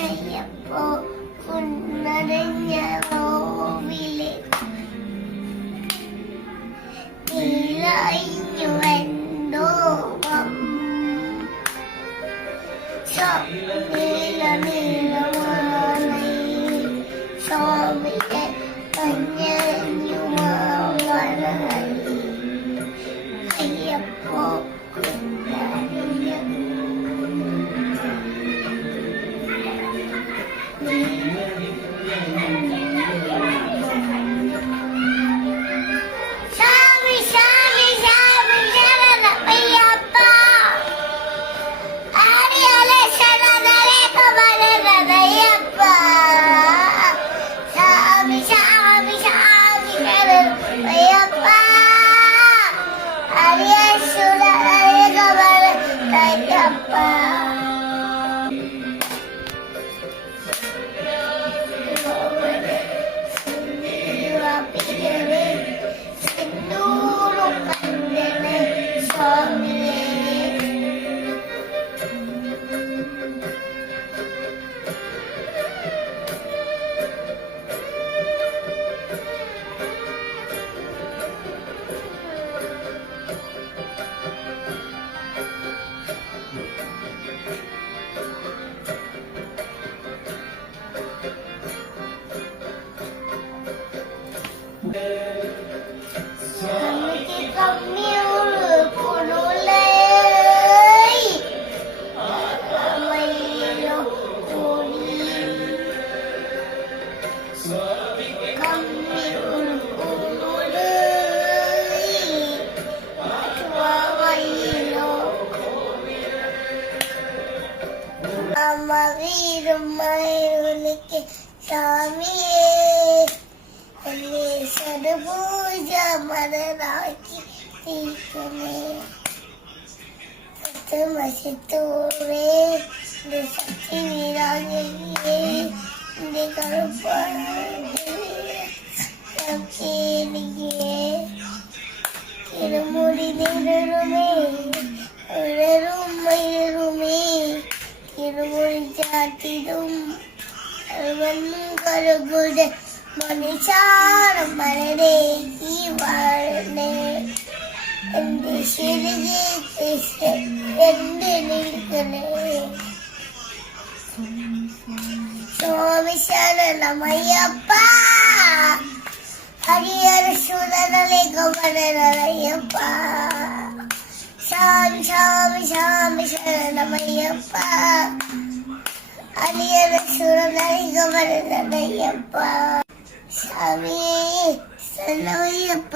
അയ്യപ്പോ കുന്നടഞ്ഞ റോവിലെ നീലഞ്ഞു എന്തോപം നീല നീലമാലൈ സ്വാമിയെ കഞ്ഞു മാമലൈ അയ്യപ്പോ സ്വാമിയേ പൂജ മതനാക്കി തീർക്കണേ സത്യമശത്തോടെ ശക്തി വീരാജയെ എന്റെ കറുപ്പാടുമുടി നിരളുമേ ഉഴറും മയിലുമേ തിരുമുടി ചാത്തിടും കരുകുടെ മനുഷ്യാരം മലരേക്ക് വാഴണേ എന്റെ ശരിയെ എന്റെ നിൽക്കണേ സ്വാമി ശരണമയ്യപ്പ ഹരിഹര സുരനലേക്ക് വരണമയ്യപ്പ സ്വാമി സ്വാമി സ്വാമി ശരണമയ്യപ്പ ഹരിഹര സുരനലേക്ക് വരണമയ്യപ്പ സ്വാമിയേ ശരണമയ്യപ്പ.